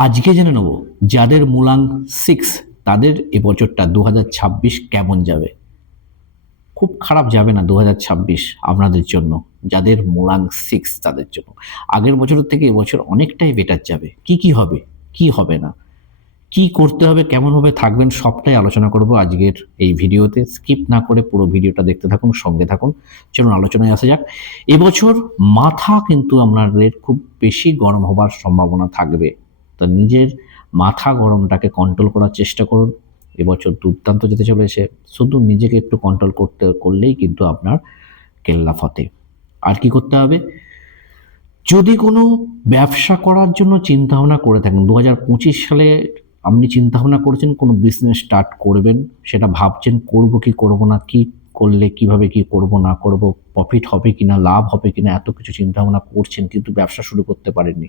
আজকে জেনে নেব যাদের মূলাঙ্ক সিক্স তাদের এবছরটা দু হাজার ছাব্বিশ কেমন যাবে। খুব খারাপ যাবে না দু হাজার ছাব্বিশ আপনাদের জন্য, যাদের মূলাঙ্ক সিক্স তাদের জন্য। আগের বছরের থেকে এবছর অনেকটাই বেটার যাবে। কি কি হবে? কি হবে না? কি করতে হবে? কেমনভাবে থাকবেন সবটাই আলোচনা করব আজকের এই ভিডিওতে। স্কিপ না করে পুরো ভিডিওটা দেখতে থাকুন, সঙ্গে থাকুন। চলুন আলোচনায় আসা যাক। এবছর মাথা কিন্তু আপনাদের খুব বেশি গরম হবার সম্ভাবনা থাকবে। তো নিজের মাথা গরমটাকে কন্ট্রোল করার চেষ্টা করুন। এবছর দুর্দান্ত যেতে চলেছে। শুধু নিজেকে একটু কন্ট্রোল করতে, করলেই কিন্তু আপনার কেল্লা ফতে। আর কি করতে হবে? যদি কোনো ব্যবসা করার জন্য চিন্তা ভাবনা করে থাকেন দু হাজার পঁচিশ সালে আপনি চিন্তা ভাবনা করেছেন কোনো বিজনেস স্টার্ট করবেন, সেটা ভাবছেন, করব কি, করব না, কি করলে কীভাবে কি করব, না করব প্রফিট হবে কিনা, লাভ হবে কিনা, এত কিছু চিন্তা ভাবনা করছেন কিন্তু ব্যবসা শুরু করতে পারেননি।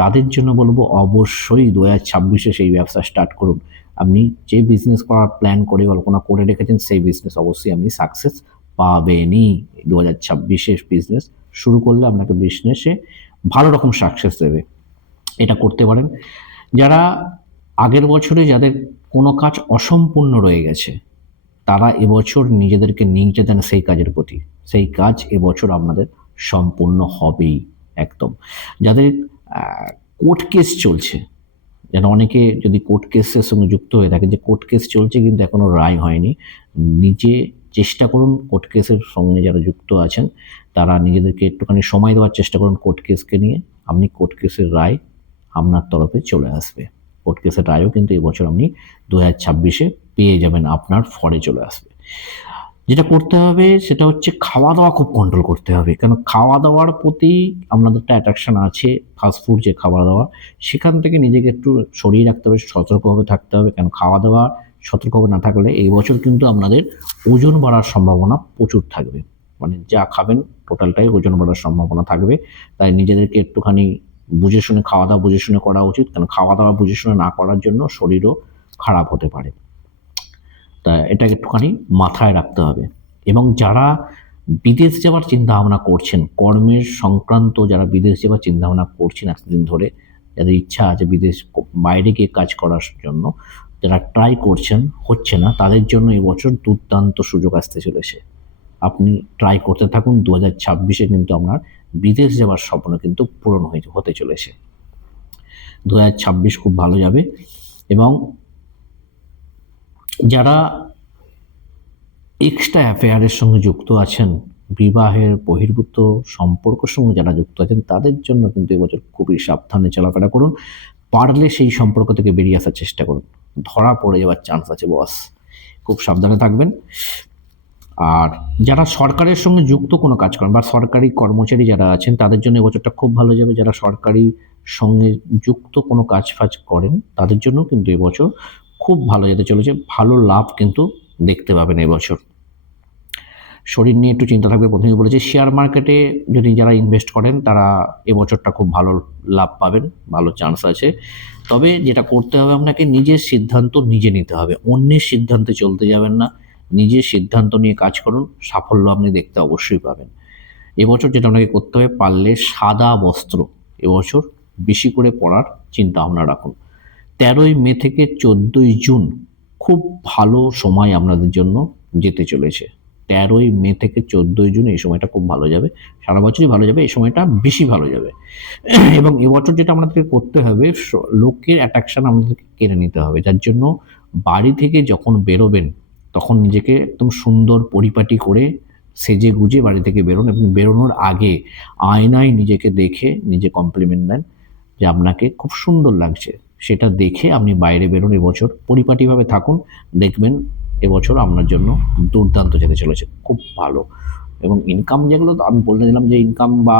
তাদের জন্য বলব অবশ্যই দু হাজার ছাব্বিশে সেই ব্যবসা স্টার্ট করুন। আপনি যে বিজনেস করার প্ল্যান করে কল্পনা করে রেখেছেন, সেই বিজনেস অবশ্যই আপনি সাকসেস পাবেনই। দু হাজার ছাব্বিশের বিজনেস শুরু করলে আপনাকে বিজনেসে ভালো রকম সাকসেস দেবে। এটা করতে পারেন। যারা আগের বছরে যাদের কোনো কাজ অসম্পূর্ণ রয়ে গেছে তারা এবছর নিজেদেরকে নিয়ে দেন সেই কাজের প্রতি। সেই কাজ এবছর আপনাদের সম্পূর্ণ হবেই একদম। যাদের কোর্ট কেস চলছে, যেন অনেকে যদি কোর্ট কেসের সঙ্গে যুক্ত হয়ে থাকে, যে কোর্ট কেস চলছে কিন্তু এখনও রায় হয়নি, নিজে চেষ্টা করুন কোর্ট কেসের সঙ্গে যারা যুক্ত আছেন, তারা নিজেদেরকে একটুখানি সময় দেওয়ার চেষ্টা করুন কোর্ট কেসকে নিয়ে। আপনি কোর্ট কেসের রায় আপনার তরফে চলে আসবে। কোর্ট কেসের রায়ও কিন্তু এবছর আপনি দু হাজার ছাব্বিশে পেয়ে যাবেন, আপনার ফরে চলে আসবে। যেটা করতে হবে সেটা হচ্ছে খাওয়া দাওয়া খুব কন্ট্রোল করতে হবে। কারণ খাওয়া দাওয়ার প্রতি আপনাদের একটা অ্যাট্রাকশন আছে ফাস্টফুড যে খাওয়া দাওয়া, সেখান থেকে নিজেকে একটু সরিয়ে রাখতে হবে, সতর্কভাবে থাকতে হবে। কেন? খাওয়া দাওয়া সতর্কভাবে না থাকলে এই বছর কিন্তু আপনাদের ওজন বাড়ার সম্ভাবনা প্রচুর থাকবে। মানে যা খাবেন টোটালটাই ওজন বাড়ার সম্ভাবনা থাকবে। তাই নিজেদেরকে একটুখানি বুঝে শুনে, খাওয়া দাওয়া বুঝে শুনে করা উচিত। কারণ খাওয়া দাওয়া বুঝে শুনে না করার জন্য শরীরও খারাপ হতে পারে। তা এটাকে একটুখানি মাথায় রাখতে হবে। এবং যারা বিদেশ যাওয়ার চিন্তা ভাবনা করছেন, কর্মের সংক্রান্ত যারা বিদেশ যাওয়ার চিন্তা ভাবনা করছেন এতদিন ধরে, যাদের ইচ্ছা আছে বিদেশ বাইরে গিয়ে কাজ করার জন্য, যারা ট্রাই করছেন, হচ্ছে না, তাদের জন্য এবছর দুর্দান্ত সুযোগ আসতে চলেছে। আপনি ট্রাই করতে থাকুন দু হাজার ছাব্বিশে কিন্তু আপনার বিদেশ যাওয়ার স্বপ্ন কিন্তু পূরণ হয়ে, হতে চলেছে। দু হাজার ছাব্বিশ খুব ভালো যাবে এবং যারা এক্সট্রা অ্যাফেয়ারের সঙ্গে যুক্ত আছেন, বিবাহের বহির্ভূত সম্পর্কের সঙ্গে যারা যুক্ত আছেন, তাদের জন্য কিন্তু এবছর খুবই সাবধানে চলাফেরা করুন। পারলে সেই সম্পর্ক থেকে বেরিয়ে আসার চেষ্টা করুন। ধরা পড়ে যাওয়ার চান্স আছে বস খুব সাবধানে থাকবেন। আর যারা সরকারের সঙ্গে যুক্ত কোনো কাজ করেন বা সরকারি কর্মচারী যারা আছেন, তাদের জন্য এবছরটা খুব ভালো যাবে। যারা সরকারি সঙ্গে যুক্ত কোনো কাজ ফাজ করেন, তাদের জন্য কিন্তু এবছর খুব ভালো যেতে চলেছে। ভালো লাভ কিন্তু দেখতে পাবেন এবছর। শরীর নিয়ে একটু চিন্তা থাকবে, প্রথমে বলেছি শেয়ার মার্কেটে যদি যারা ইনভেস্ট করেন, তারা এবছরটা খুব ভালো লাভ পাবেন, ভালো চান্স আছে। তবে যেটা করতে হবে আপনাকে, নিজের সিদ্ধান্ত নিজে নিতে হবে। অন্যের সিদ্ধান্তে চলতে যাবেন না। নিজের সিদ্ধান্ত নিয়ে কাজ করুন, সাফল্য আপনি দেখতে অবশ্যই পাবেন। এবছর যেটা আপনাকে করতে হবে, পারলে সাদা বস্ত্র এবছর বেশি করে পরার চিন্তা ভাবনা রাখুন। তেরোই মে থেকে চোদ্দোই জুন খুব ভালো সময় আপনাদের জন্য যেতে চলেছে। তেরোই মে থেকে চোদ্দোই জুন এই সময়টা খুব ভালো যাবে। সারা বছরই ভালো যাবে, এই সময়টা বেশি ভালো যাবে। এবং এবছর যেটা আপনাদেরকে করতে হবে লোকের অ্যাট্রাকশন আমাদেরকে কেড়ে নিতে হবে। যার জন্য বাড়ি থেকে যখন বেরোবেন, তখন নিজেকে একদম সুন্দর পরিপাটি করে সেজে গুজে বাড়ি থেকে বেরোন এবং বেরোনোর আগে আয়নায় নিজেকে দেখে নিজে কমপ্লিমেন্ট দেন যে আপনাকে খুব সুন্দর লাগছে। সেটা দেখে আপনি বাইরে বেরোন এবছর, পরিপাটিভাবে থাকুন, দেখবেন এবছর আপনার জন্য দুর্দান্ত যেতে চলেছে, খুব ভালো। এবং ইনকাম যেগুলো তো আমি বলে দিলাম যে ইনকাম বা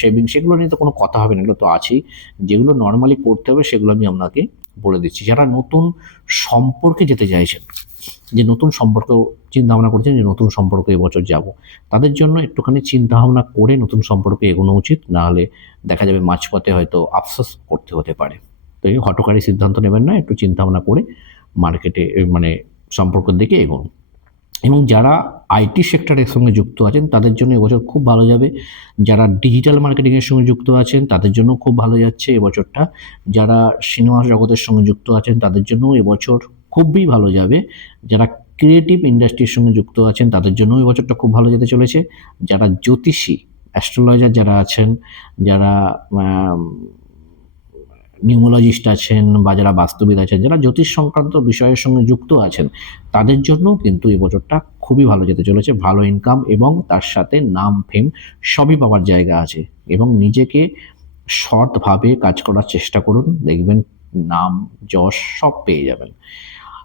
সেভিং সেগুলো নিয়ে তো কোনো কথা হবে না, এগুলো তো আছেই। যেগুলো নর্মালি করতে হবে সেগুলো আমি আপনাকে বলে দিচ্ছি। যারা নতুন সম্পর্কে যেতে চাইছেন, যে নতুন সম্পর্ক চিন্তা ভাবনা করছেন যে নতুন সম্পর্ক এবছর যাব, তাদের জন্য একটুখানি চিন্তা ভাবনা করে নতুন সম্পর্কে এগোনো উচিত, নাহলে দেখা যাবে মাঝপথে হয়তো আফসোস করতে হতে পারে। তো এই হটকারী সিদ্ধান্ত নেবেন না, একটু চিন্তা ভাবনা করে মার্কেটে মানে সম্পর্কের দিকে এগোন। এবং যারা আইটি সেক্টরের সঙ্গে যুক্ত আছেন, তাদের জন্য এবছর খুব ভালো যাবে। যারা ডিজিটাল মার্কেটিংয়ের সঙ্গে যুক্ত আছেন, তাদের জন্য খুব ভালো যাচ্ছে এবছরটা। যারা সিনেমা জগতের সঙ্গে যুক্ত আছেন, তাদের জন্য এবছর খুবই ভালো যাবে। যারা ক্রিয়েটিভ ইন্ডাস্ট্রির সঙ্গে যুক্ত আছেন, তাদের জন্য এবছরটা খুব ভালো যেতে চলেছে। যারা জ্যোতিষী, অ্যাস্ট্রোলজার যারা আছেন, যারা নিউমোলজিস্ট আছেন বা যারা বাস্তবিদ আছেন, যারা জ্যোতিষ সংক্রান্ত বিষয়ের সঙ্গে যুক্ত আছেন, তাদের জন্য কিন্তু এই বছরটা খুবই ভালো যেতে চলেছে। ভালো ইনকাম এবং তার সাথে নাম ফেম সবই পাওয়ার জায়গা আছে এবং নিজেকে সৎভাবে কাজ করার চেষ্টা করুন। দেখবেন নাম, যশ সব পেয়ে যাবেন।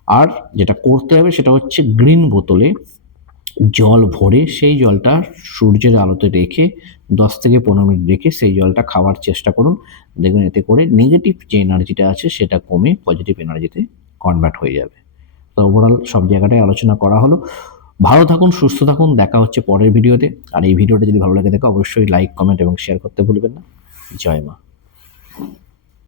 আর যেটা করতে হবে সেটা হচ্ছে গ্রিন বোতলে জল ভরে সেই জলটা সূর্যের আলোতে রেখে দশ থেকে পনেরো মিনিট রেখে সেই জলটা খাওয়ার চেষ্টা করুন। দেখবেন এতে করে নেগেটিভ যে এনার্জিটা আছে সেটা কমে পজিটিভ এনার্জিতে কনভার্ট হয়ে যাবে। তো ওভারঅল সব জায়গাটায় আলোচনা করা হলো। ভালো থাকুন, সুস্থ থাকুন, দেখা হচ্ছে পরের ভিডিওতে। আর এই ভিডিওটা যদি ভালো লাগে থাকে, অবশ্যই লাইক কমেন্ট এবং শেয়ার করতে ভুলবেন না। জয় মা।